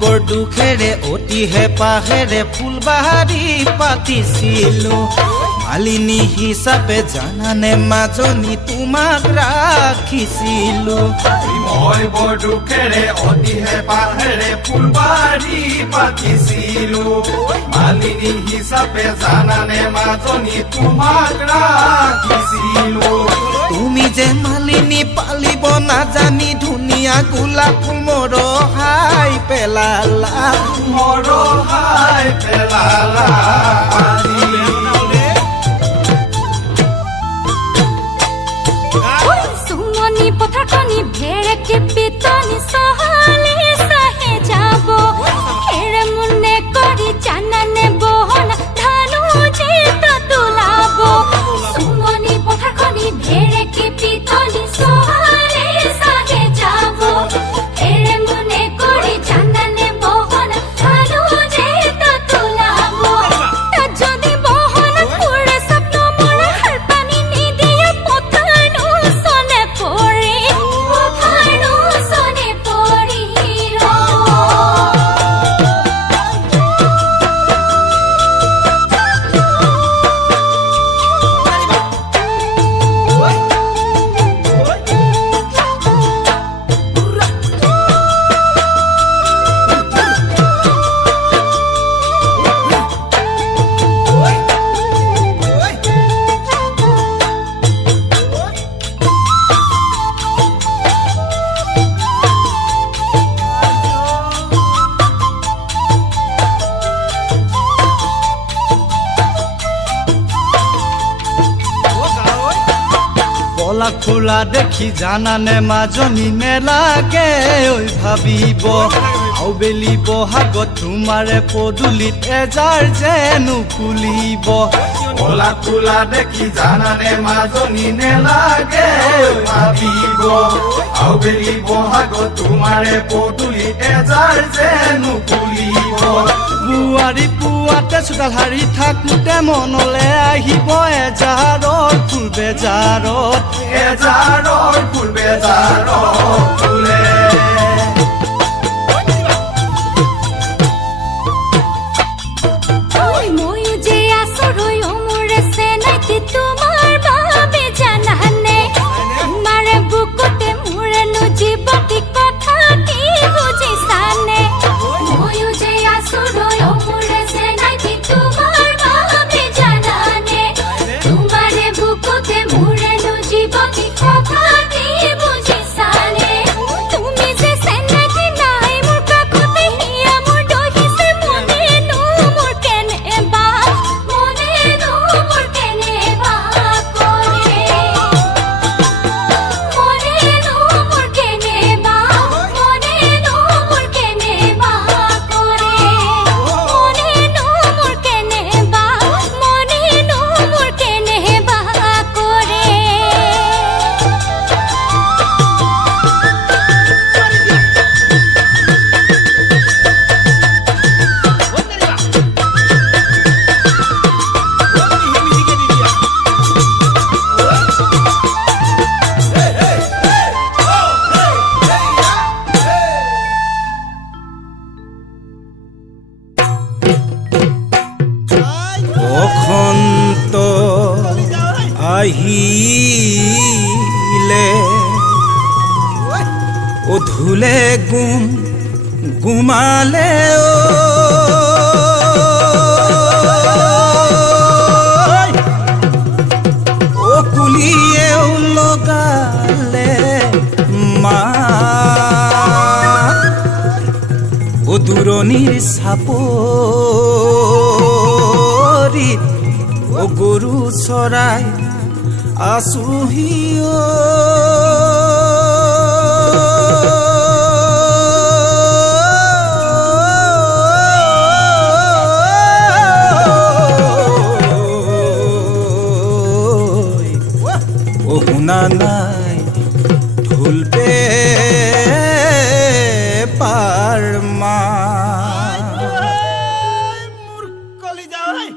বৰ দুখেৰে অতি হেঁপাহেৰে ফুলবাহাৰী পাতিছিলো মালিনী হিচাপে জানানে মাজনী তোমাক ৰাখিছিলো মই বৰ দুখেৰে অতি হেঁপাহেৰে ফুলবাহাৰী পাতিছিলো মালিনী হিচাপে জানানে মাজনী তোমাক ৰাখিছিলো তুমি যে মালিনী পালিব নাজানি ধুনীয়া গোলাপ ফুল মৰহাই পেলালা মৰহাই পেলালা সুমনি পথাৰখনি ভেৰেকে পিতনি চহলে চাহে যাব হেৰে মুনে কৰি জানানে বহনা ধানো যেত তোলাব সুমনি পথাৰখনি ভেৰেকে পিতনি চহলে চাহে যাব হেৰে মুনে কৰি জানানে বহনা ধানো যেত তোলাব তা যদি বহনা ফুৰে স্বপ্ন মৰা হাৰ পানী নিদিয়া পথাৰনো সনে পৰি পথাৰনো সনে পৰি কলা খোলা দেখি জানানে মাজনী নেলাগে ঐ ভাবিব আউবেলি বহাগত তোমাৰে পদূলিত এজাৰ যেনো ফুলিব কলা খোলা দেখি জানানে মাজনী নেলাগে ভাবিব আউবেলি বহাগত তোমাৰে পদূলি এজাৰ যেনো ফুলিব বোৱাৰী পুৱাতে চোতাল হাৰি থাকোঁতে মনলে আহিব এজাৰৰ ফুল বেজাৰত এজাৰৰ ফুল বেজাৰত ফুলে মই যে আচৰৈ অমৰে চেনাকি তোমাৰ বাবে জানানে তোমাৰ বুকুতে মোৰেনো জীৱতী কথা কি বুজিছানে মই যে আচৰৈ অমৰে চেনাকি তোমাৰ বাবে জানানে তোমাৰ বুকুতে মোৰেনো জীৱতী কথা কি বুজিছানে তুমি যে চেনাকি নাই মোৰ কাষতে হিয়া মোৰ দহিছে মনেনো মোৰ কেনেবা মনেনো মোৰ কেনেবা কৰে মনেনো মোৰ কেনেবা মনেনো মোৰ কেনেবা কৰে মনেনো মোৰ কেনেবা মনেনো মোৰ কেনেবা কৰে বসন্ত আহিলে অধুলে গুমালে ও কুলিয়েও লগালে মাত ও দূৰণিৰ চাপৰিত ও গৰু চৰাই আছোহি ও ও শুনা নাই ঢোল পে পাৰ মা মোৰ কলি যায়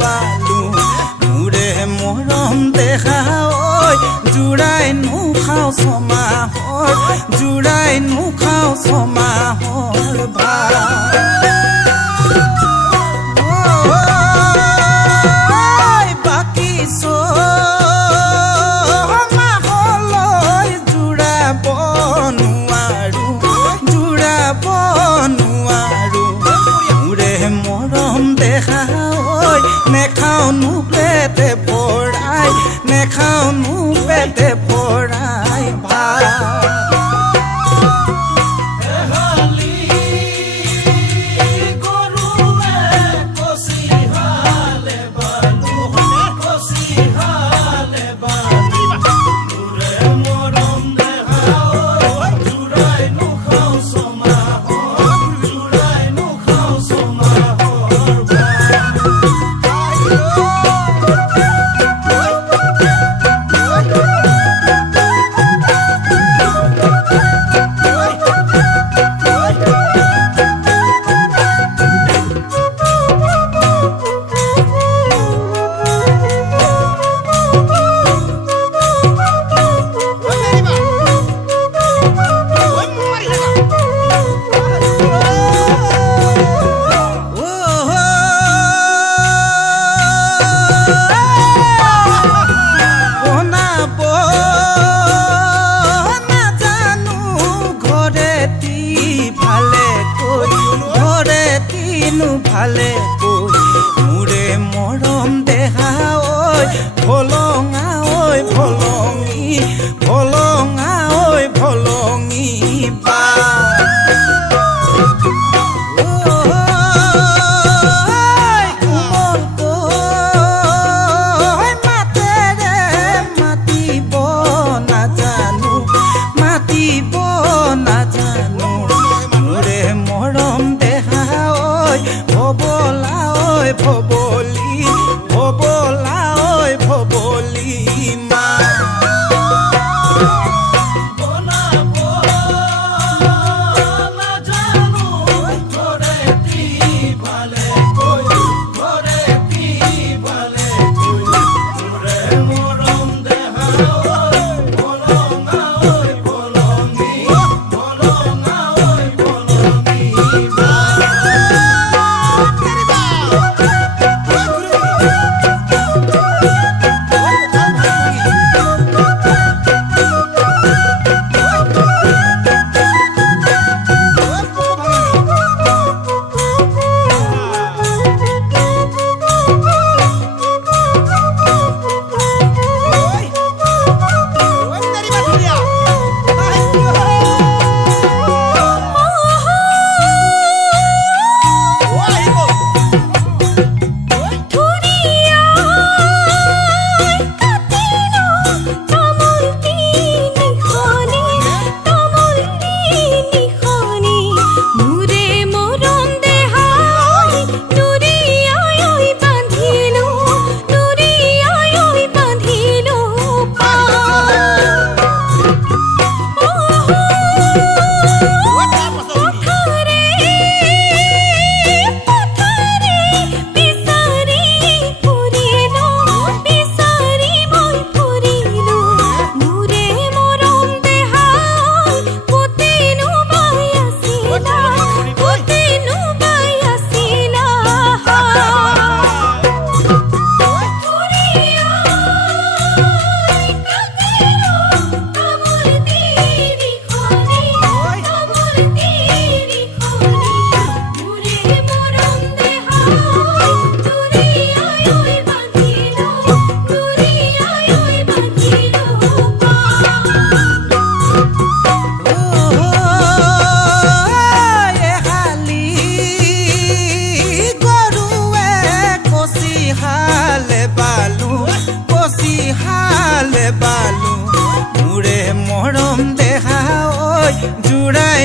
বালু মোৰে মৰম দেখা ঐ জোৰাই নোখাও ছমাহৰ জোৰাই নোখাও ছমাহৰ ভাত বাকী ছমাহলৈ জোৰাব নোৱাৰো মোৰে মৰম দেখা নেখাও নো পেটে ভৰাই ভাত ভালে কৈ মোৰে মৰম দেহা ঐ ভলঙা ঐ ভলঙি বা ভবলি মা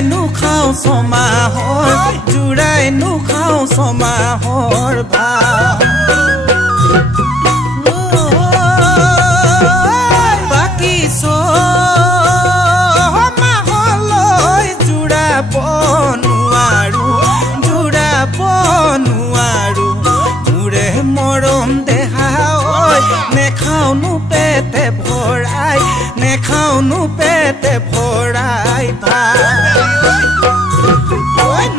নুখাও ছমাহৰ জোৰাই নুখাও ছমাহৰ ভাত বাকী ছমাহলৈ জোৰাব নোৱাৰো মোৰে মৰম দেহা ঐ নেখাওনো পেটে ভৰাই নেখাওনো পেটে ভৰাই ভাত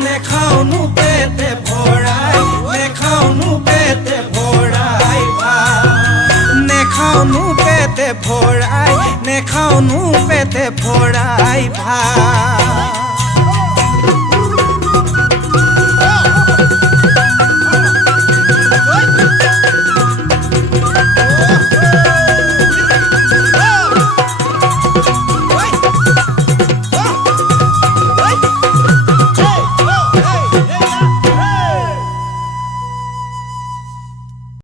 নেখাওনো পেটে ভৰাই নেখাওনো পেটে ভৰাই ভাত নেখাওনো পেটে ভৰাই নেখাওনো পেটে ভৰাই ভাত